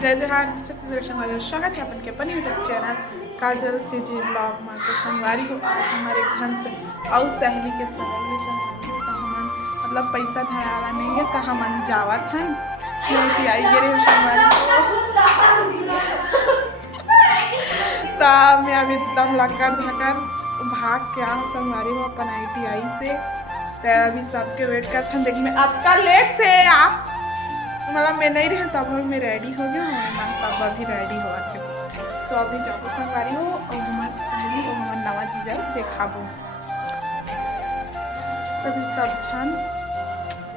जय जोहार स्वागत है अपन के अपन यूट्यूब चैनल काजल सी जी ब्लॉग में। तो संगवारी हो हमारे घर से और सहेली के मतलब पैसा धरावा नहीं है तो हम जावत हैं कि आई गे रहे संगवारी तो मैं अभी एकदम लकर धकर भाग के आ संगवारी हो अपन ITI से। तो अभी सबके वेट करते हैं। देखिए आज का लेट से आप मतलब मैं नहीं रही तब मैं रेडी हो गया हूँ सब अभी रेडी हो आते। तो अभी जाबो संगवारी हो और हमारे सहेली और हमारे नवा जीजा देखाबो। तभी सब छन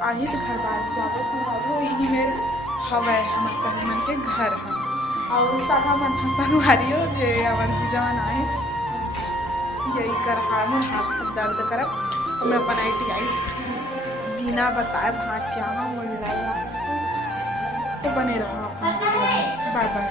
आही तो घर बार जाबो संगवारी हो यही मेरे हवा हमारे सहेली मन के घर है और सगा मन संगवारी हो जे हमारे जीजा मन आए यही कर हाथ दर्द करब और मैं अपन ITI बिना बताए भाग के आना वो तो बने रहो। Bye bye.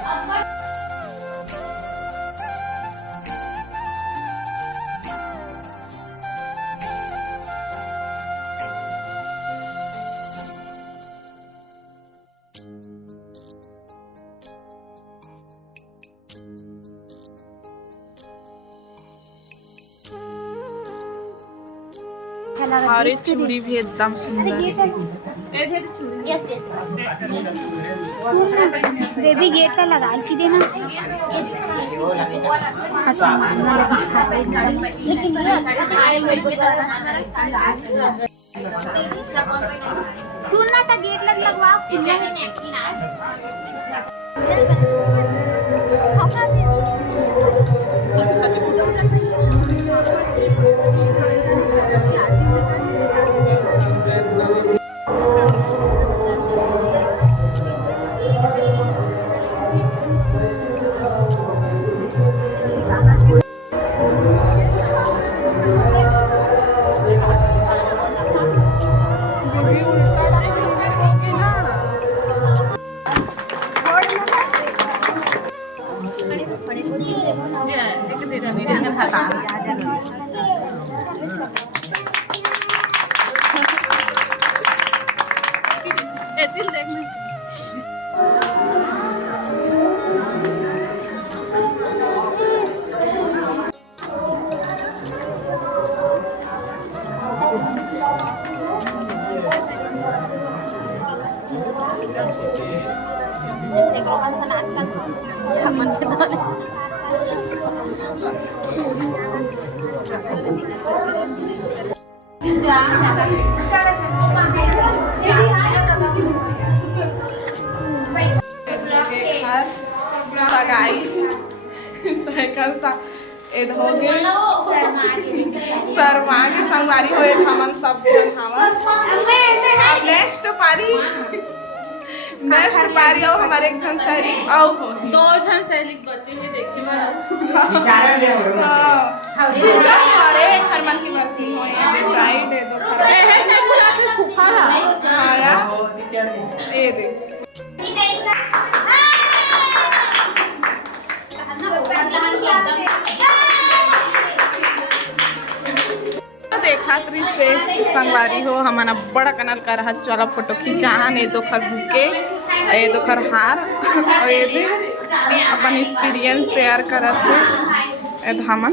हमारी चूड़ी भी एकदम सुंदर है। बेबी गेट पे लगा के देना। सुनना का गेट लगवा शर्मा के संगवारी हो हमन सब नेक्स्ट पारी और हमारे एक जन सहेली और दो जन सहेली बचे हैं देखिए अरे हरमन की मस्ती हो राइट है दो ये देख देखा से संगवारी हो हमन बड़ा कनल कर चला फोटो खिंचान ये दोखर बुके ये दोखर हार और ये भी अपन एक्सपीरियंस शेयर करत है हमन